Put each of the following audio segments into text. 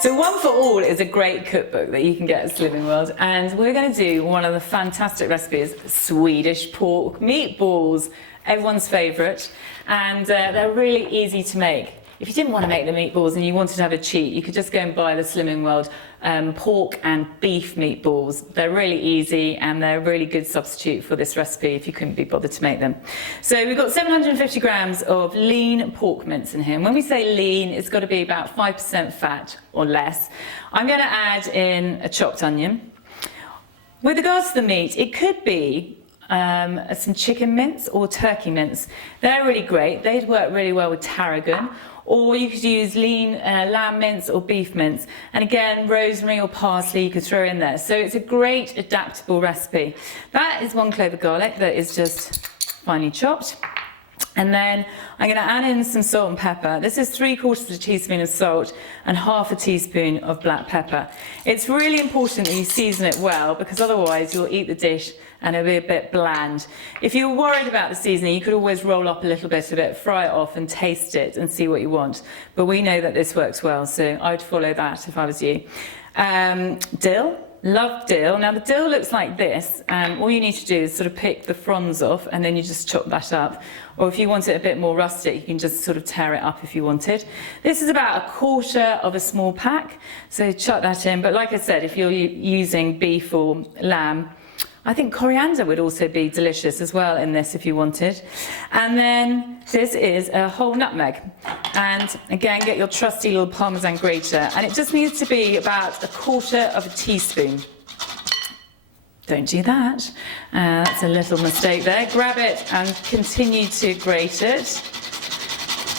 So One for All is a great cookbook that you can get at Slimming World, and we're going to do one of the fantastic recipes, Swedish pork meatballs, everyone's favourite, and they're really easy to make. If you didn't want to make the meatballs and you wanted to have a cheat, you could just go and buy the Slimming World pork and beef meatballs. They're really easy and they're a really good substitute for this recipe if you couldn't be bothered to make them. So we've got 750 grams of lean pork mince in here. And when we say lean, it's got to be about 5% fat or less. I'm going to add in a chopped onion. With regards to the meat, it could be some chicken mince or turkey mince. They're really great. They'd work really well with tarragon. Or you could use lean lamb mince or beef mince. And again, rosemary or parsley you could throw in there. So it's a great adaptable recipe. That is 1 clove of garlic that is just finely chopped. And then I'm going to add in some salt and pepper. This is 3/4 teaspoon of salt and 1/2 teaspoon of black pepper. It's really important that you season it well, because otherwise you'll eat the dish and it'll be a bit bland. If you're worried about the seasoning, you could always roll up a little bit of it, fry it off and taste it and see what you want. But we know that this works well, so I'd follow that if I was you. Dill. Love dill. Now the dill looks like this, and all you need to do is sort of pick the fronds off and then you just chop that up. Or if you want it a bit more rustic, you can just sort of tear it up if you wanted. This is about 1/4 of a small pack, so chuck that in. But like I said, if you're using beef or lamb, I think coriander would also be delicious as well in this if you wanted. And then this is a whole nutmeg. And again, get your trusty little Parmesan grater. And it just needs to be about 1/4 teaspoon. Don't do that. That's a little mistake there. Grab it and continue to grate it.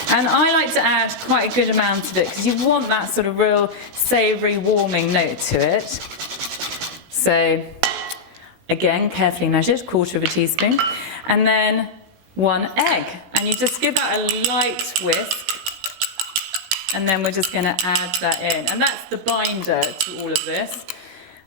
And I like to add quite a good amount of it because you want that sort of real savoury, warming note to it. So again, carefully measured, 1/4 teaspoon. And then 1 egg. And you just give that a light whisk. And then we're just going to add that in. And that's the binder to all of this.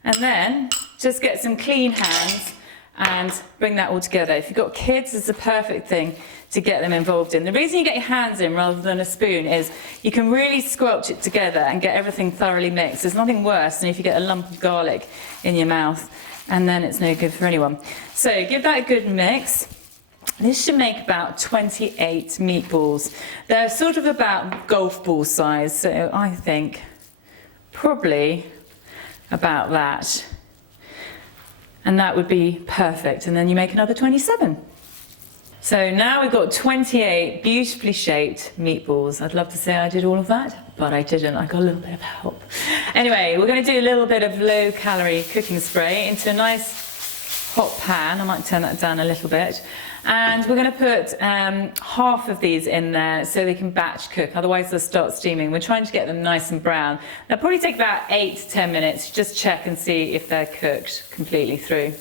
And then just get some clean hands and bring that all together. If you've got kids, it's a perfect thing to get them involved in. The reason you get your hands in rather than a spoon is you can really squelch it together and get everything thoroughly mixed. There's nothing worse than if you get a lump of garlic in your mouth, and then it's no good for anyone. So give that a good mix. This should make about 28 meatballs. They're sort of about golf ball size, so I think probably about that. And that would be perfect. And then you make another 27. So now we've got 28 beautifully shaped meatballs. I'd love to say I did all of that, but I didn't. I got a little bit of help. Anyway, we're going to do a little bit of low-calorie cooking spray into a nice hot pan. I might turn that down a little bit. And we're going to put 1/2 of these in there so they can batch cook, otherwise they'll start steaming. We're trying to get them nice and brown. They'll probably take about 8 to 10 minutes. Just check and see if they're cooked completely through.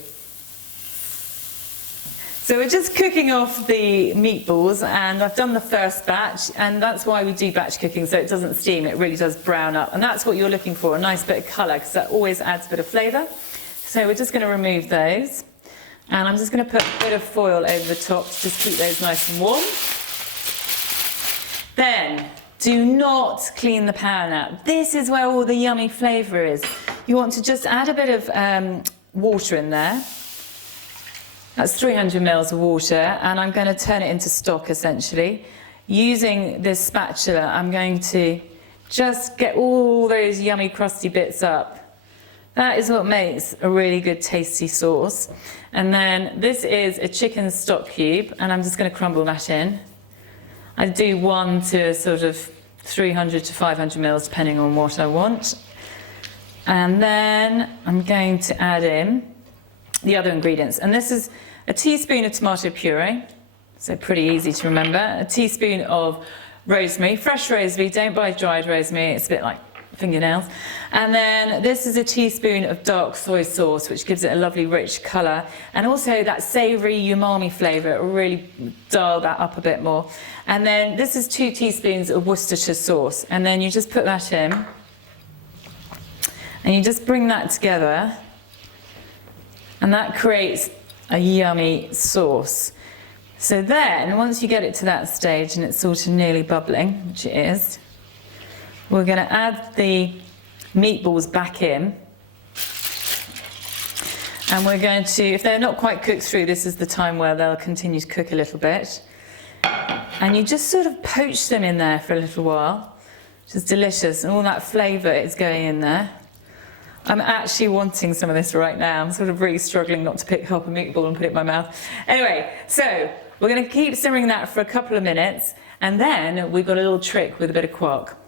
So we're just cooking off the meatballs, and I've done the first batch, and that's why we do batch cooking, so it doesn't steam, it really does brown up. And that's what you're looking for, a nice bit of colour, because that always adds a bit of flavour. So we're just going to remove those. And I'm just going to put a bit of foil over the top to just keep those nice and warm. Then, do not clean the pan out. This is where all the yummy flavour is. You want to just add a bit of water in there. That's 300 mils of water, and I'm going to turn it into stock essentially. Using this spatula, I'm going to just get all those yummy crusty bits up. That is what makes a really good tasty sauce. And then this is a chicken stock cube, and I'm just going to crumble that in. I do 1 to sort of 300 to 500 mils depending on what I want. And then I'm going to add in the other ingredients. And this is a teaspoon of tomato puree, so pretty easy to remember. A teaspoon of rosemary, fresh rosemary, don't buy dried rosemary, it's a bit like fingernails. And then this is a teaspoon of dark soy sauce, which gives it a lovely rich colour, and also that savoury umami flavour. It will really dial that up a bit more. And then this is 2 teaspoons of Worcestershire sauce, and then you just put that in and you just bring that together, and that creates a yummy sauce. So then once you get it to that stage and it's sort of nearly bubbling, which it is, we're going to add the meatballs back in. And we're going to, if they're not quite cooked through, this is the time where they'll continue to cook a little bit. And you just sort of poach them in there for a little while, which is delicious, and all that flavour is going in there. I'm actually wanting some of this right now. I'm sort of really struggling not to pick up a meatball and put it in my mouth. Anyway, so we're going to keep simmering that for a couple of minutes, and then we've got a little trick with a bit of quark.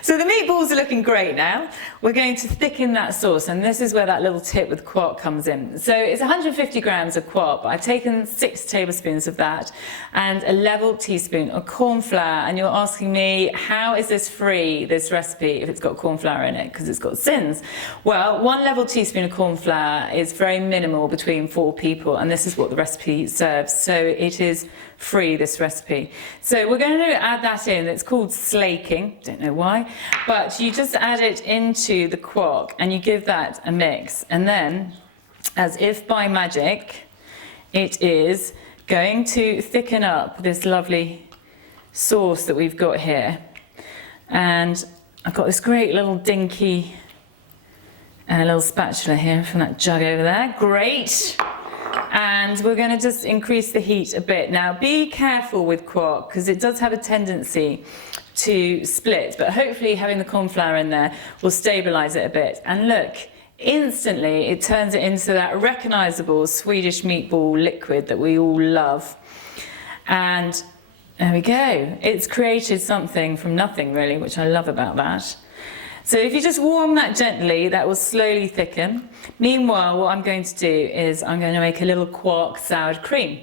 So the meatballs are looking great now. We're going to thicken that sauce, and this is where that little tip with quark comes in. So it's 150 grams of quark, but I've taken 6 tablespoons of that and a level teaspoon of cornflour. And you're asking me, how is this free, this recipe, if it's got cornflour in it? Because it's got Syns. Well, 1 level teaspoon of cornflour is very minimal between 4 people, and this is what the recipe serves. So it is free, this recipe. So we're going to add that in. It's called slaking, don't know why, but you just add it into the quark and you give that a mix, and then, as if by magic, it is going to thicken up this lovely sauce that we've got here. And I've got this great little dinky little spatula here from that jug over there. Great. And we're going to just increase the heat a bit. Now, be careful with quark because it does have a tendency to split, but hopefully having the cornflour in there will stabilise it a bit. And look, instantly it turns it into that recognisable Swedish meatball liquid that we all love. And there we go. It's created something from nothing, really, which I love about that. So if you just warm that gently, that will slowly thicken. Meanwhile, what I'm going to do is I'm going to make a little quark sour cream.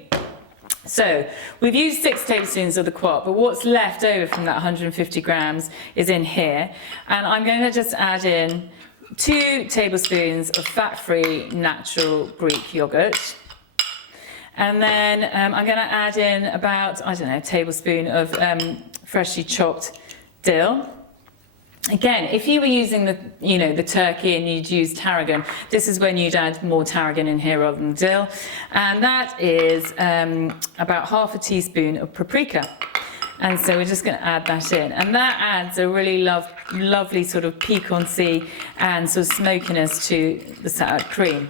So we've used 6 tablespoons of the quark, but what's left over from that 150 grams is in here. And I'm going to just add in 2 tablespoons of fat-free natural Greek yogurt. And then I'm going to add in about, I don't know, a tablespoon of freshly chopped dill. Again, if you were using the turkey and you'd use tarragon, this is when you'd add more tarragon in here rather than dill. And that is about half a teaspoon of paprika. And so we're just going to add that in. And that adds a really lovely sort of piquancy and sort of smokiness to the sour cream.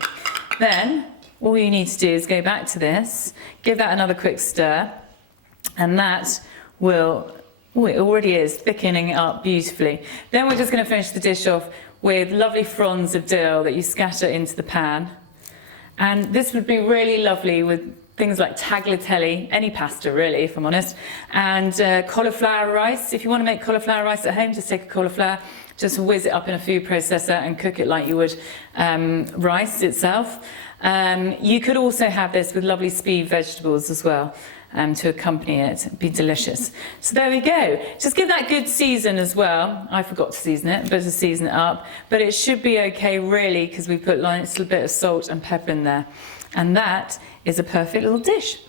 Then all you need to do is go back to this, give that another quick stir, and that will... Oh, it already is thickening it up beautifully. Then we're just going to finish the dish off with lovely fronds of dill that you scatter into the pan. And this would be really lovely with things like tagliatelle, any pasta really, if I'm honest, and cauliflower rice. If you want to make cauliflower rice at home, just take a cauliflower, just whiz it up in a food processor and cook it like you would rice itself. You could also have this with lovely speed vegetables as well. To accompany it. It'd be delicious. So there we go. Just give that good season as well. I forgot to season it, but to season it up. But it should be okay really because we put a little bit of salt and pepper in there. And that is a perfect little dish.